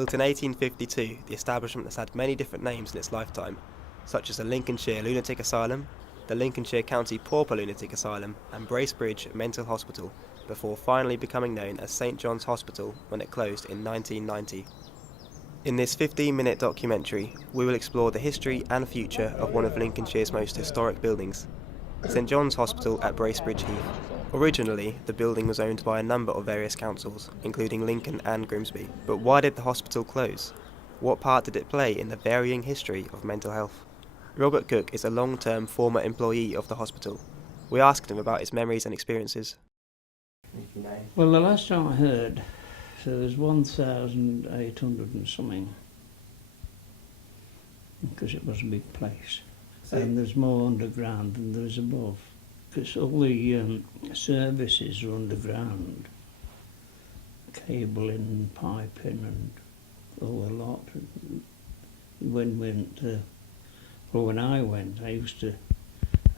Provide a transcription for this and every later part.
Built in 1852, the establishment has had many different names in its lifetime, such as the Lincolnshire Lunatic Asylum, the Lincolnshire County Pauper Lunatic Asylum, and Bracebridge Mental Hospital, before finally becoming known as St John's Hospital when it closed in 1990. In this 15-minute documentary, we will explore the history and future of one of Lincolnshire's most historic buildings, St John's Hospital at Bracebridge Heath. Originally, the building was owned by a number of various councils, including Lincoln and Grimsby. But why did the hospital close? What part did it play in the varying history of mental health? Robert Cook is a long-term former employee of the hospital. We asked him about his memories and experiences. Well, the last time I heard, there was 1,800 and something, because it was a big place. And there's more underground than there is above, because all the services are underground, cabling, piping and all a lot. When I went, I used to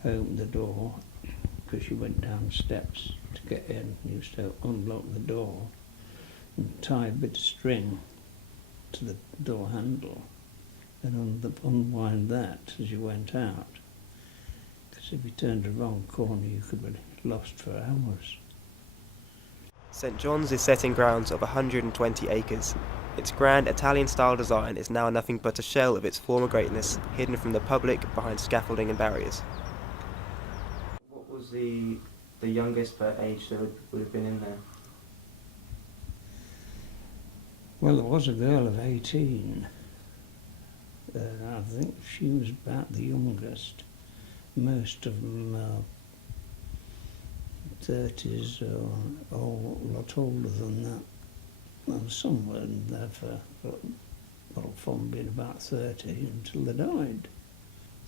open the door, because you went down steps to get in. You used to unlock the door and tie a bit of string to the door handle and unwind that as you went out. Because if you turned the wrong corner, you could be lost for hours. St John's is set in grounds of 120 acres. Its grand Italian-style design is now nothing but a shell of its former greatness, hidden from the public behind scaffolding and barriers. What was the youngest per age that would have been in there? Well, there was a girl of 18. I think she was about the youngest. Most of them are 30s or a lot older than that. Well, some were in there from being about 30 until they died.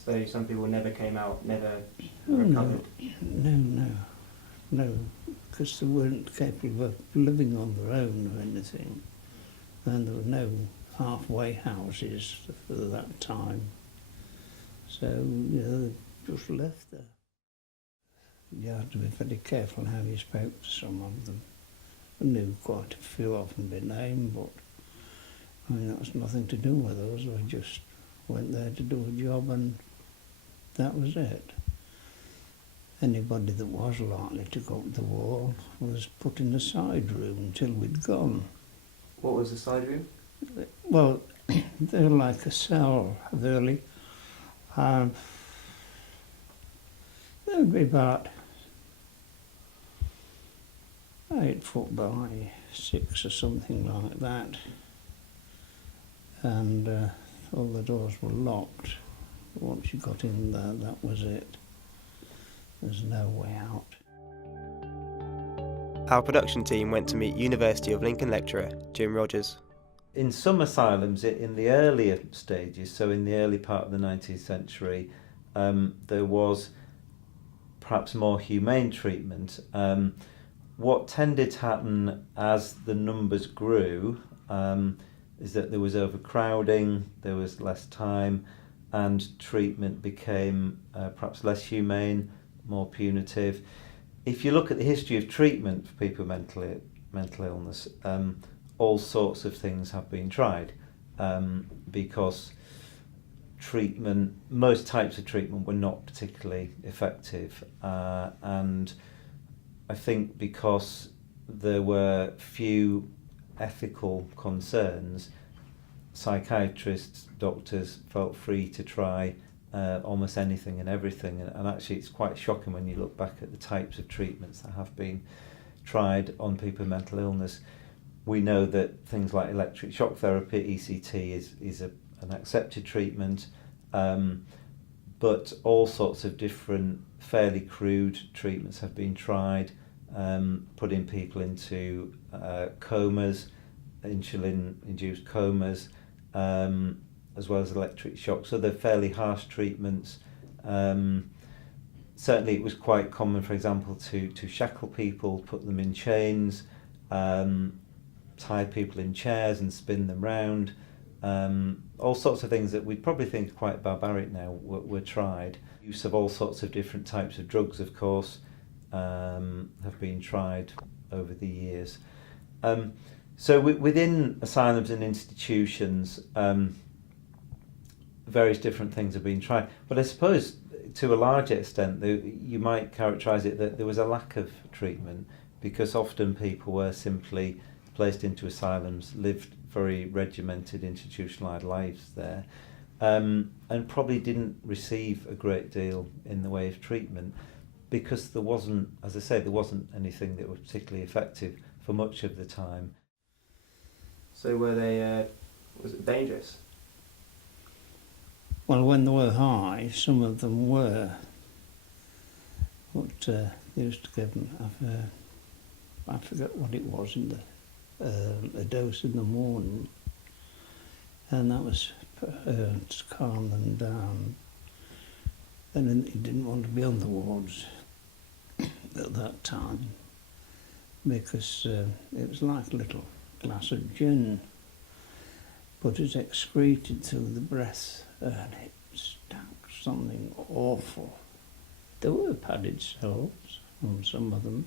So some people never came out, never recovered? No, because they weren't capable of living on their own or anything. And there were no halfway houses for that time. So, they just left there. You had to be very careful how you spoke to some of them. I knew quite a few of them by name, but I mean, that's nothing to do with us. We just went there to do a job and that was it. Anybody that was likely to go up the wall was put in the side room until we'd gone. What was the side room? Well, they were like a cell, really. They would be about 8 foot by 6 or something like that. And all the doors were locked. Once you got in there, that was it. There's no way out. Our production team went to meet University of Lincoln lecturer Jim Rogers. In some asylums, in the earlier stages, so in the early part of the 19th century, there was perhaps more humane treatment. What tended to happen as the numbers grew is that there was overcrowding, there was less time, and treatment became perhaps less humane, more punitive. If you look at the history of treatment for people with mental illness, all sorts of things have been tried because most types of treatment were not particularly effective, and I think because there were few ethical concerns, psychiatrists, doctors felt free to try almost anything and everything, and actually it's quite shocking when you look back at the types of treatments that have been tried on people with mental illness. We know that things like electric shock therapy, ECT, is an accepted treatment, but all sorts of different fairly crude treatments have been tried, putting people into comas, insulin-induced comas, as well as electric shock. So they're fairly harsh treatments. Certainly it was quite common, for example, to shackle people, put them in chains, tie people in chairs and spin them round. All sorts of things that we'd probably think are quite barbaric now were tried. Use of all sorts of different types of drugs, of course, have been tried over the years. So within asylums and institutions, various different things have been tried. But I suppose to a large extent, you might characterise it that there was a lack of treatment, because often people were simply placed into asylums, lived very regimented, institutionalised lives there, and probably didn't receive a great deal in the way of treatment, because there wasn't, as I say, there wasn't anything that was particularly effective for much of the time. So were they, was it dangerous? Well, when they were high, some of them were. But they used to give them, I forget what it was, in a dose in the morning, and that was to calm them down. And then he didn't want to be on the wards at that time, because it was like a little glass of gin, but it excreted through the breath, and it stank something awful. There were padded cells on some of them,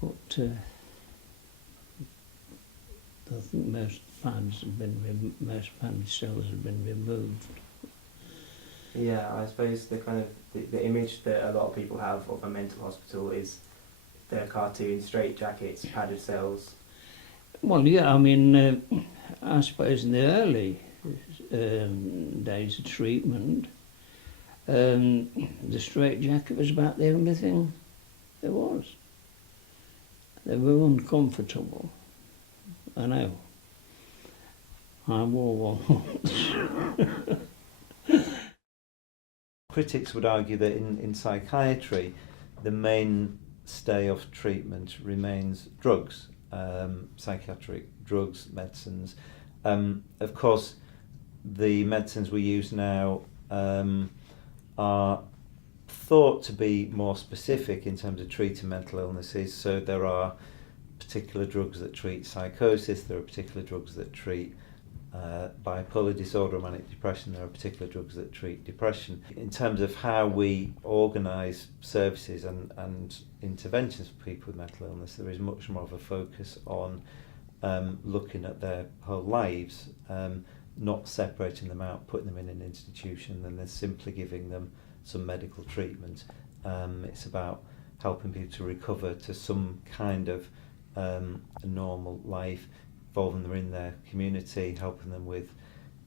but I think most padded cells have been removed. Yeah, I suppose the image that a lot of people have of a mental hospital is the cartoon straitjackets, padded cells. Well, yeah, I mean, I suppose in the early days of treatment, the straitjacket was about the only thing there was. They were uncomfortable. I know. I wore one once. Critics would argue that in psychiatry, the mainstay of treatment remains drugs, psychiatric drugs, medicines. Of course, the medicines we use now are thought to be more specific in terms of treating mental illnesses. So there are particular drugs that treat psychosis, there are particular drugs that treat bipolar disorder or manic depression, there are particular drugs that treat depression. In terms of how we organise services and interventions for people with mental illness, there is much more of a focus on looking at their whole lives, not separating them out, putting them in an institution and then simply giving them some medical treatment. It's about helping people to recover to some kind of a normal life, involving them in their community, helping them with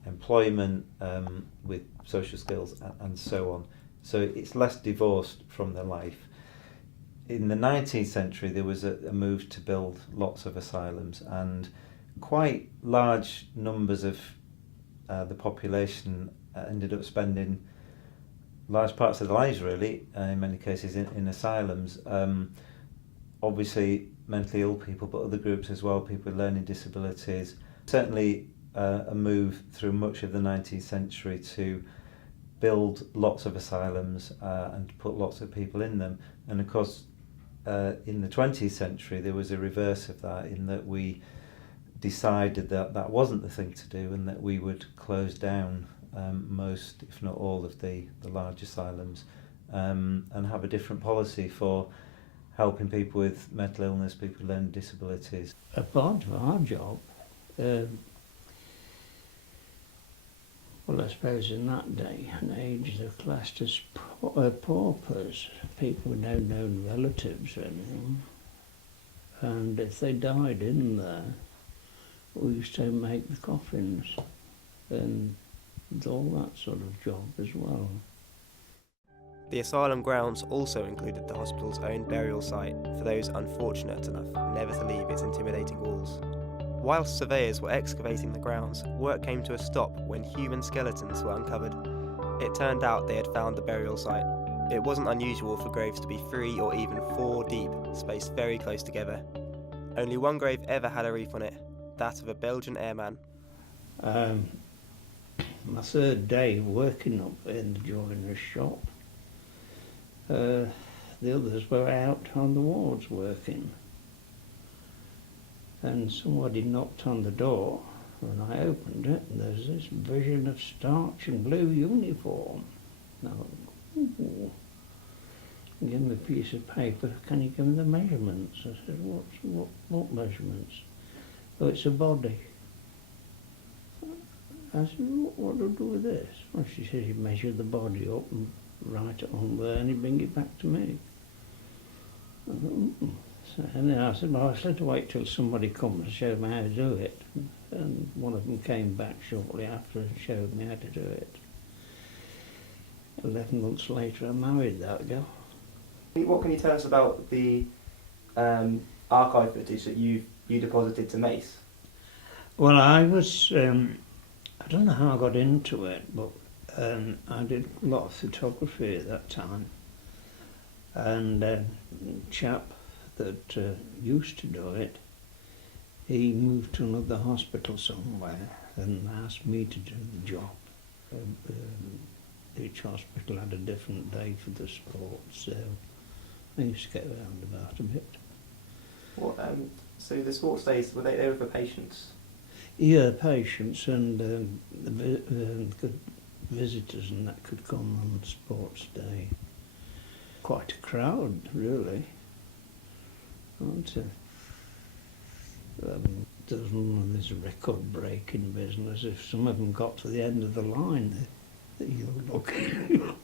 employment, with social skills, and so on. So it's less divorced from their life. In the 19th century, there was a move to build lots of asylums, and quite large numbers of the population ended up spending large parts of their lives, really, in many cases, in asylums. Obviously, mentally ill people, but other groups as well, people with learning disabilities. Certainly a move through much of the 19th century to build lots of asylums and to put lots of people in them. And of course, in the 20th century, there was a reverse of that, in that we decided that that wasn't the thing to do, and that we would close down most, if not all, of the large asylums, and have a different policy for helping people with mental illness, people with learning disabilities. A part of our job, well, I suppose in that day and age, they're classed as paupers, people with no known relatives or anything. And if they died in there, we used to make the coffins and all that sort of job as well. The asylum grounds also included the hospital's own burial site for those unfortunate enough never to leave its intimidating walls. Whilst surveyors were excavating the grounds, work came to a stop when human skeletons were uncovered. It turned out they had found the burial site. It wasn't unusual for graves to be 3 or even 4 deep, spaced very close together. Only one grave ever had a reef on it, that of a Belgian airman. My third day working up in the joiner's shop, the others were out on the wards working, and somebody knocked on the door, and I opened it, and there's this vision of starch and blue uniform. And I thought, ooh. Give me a piece of paper, can you give me the measurements? I said, what measurements? Oh, it's a body. I said, what do I do with this? Well, she said, you measure the body up and write it on there and you bring it back to me. I thought, So, and then I said, well, I had to wait till somebody comes and showed me how to do it. And one of them came back shortly after and showed me how to do it. 11 months later, I married that girl. What can you tell us about the archive footage that you deposited to Mace? Well, I was, I don't know how I got into it, but I did a lot of photography at that time. And a chap that used to do it, he moved to another hospital somewhere and asked me to do the job. Each hospital had a different day for the sports, so I used to get around about a bit. What, so the sports days, were they were for patients? Yeah, patients and the visitors and that could come on sports day. Quite a crowd, really. There's none of this record-breaking business. If some of them got to the end of the line, you're looking.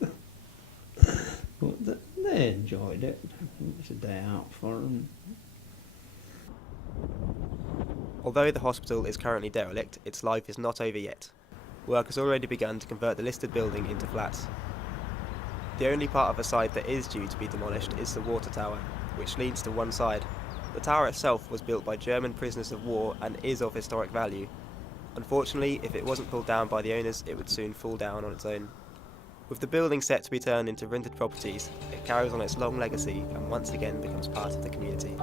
But they enjoyed it. It was a day out for them. Although the hospital is currently derelict, its life is not over yet. Work has already begun to convert the listed building into flats. The only part of the site that is due to be demolished is the water tower, which leans to one side. The tower itself was built by German prisoners of war and is of historic value. Unfortunately, if it wasn't pulled down by the owners, it would soon fall down on its own. With the building set to be turned into rented properties, it carries on its long legacy and once again becomes part of the community.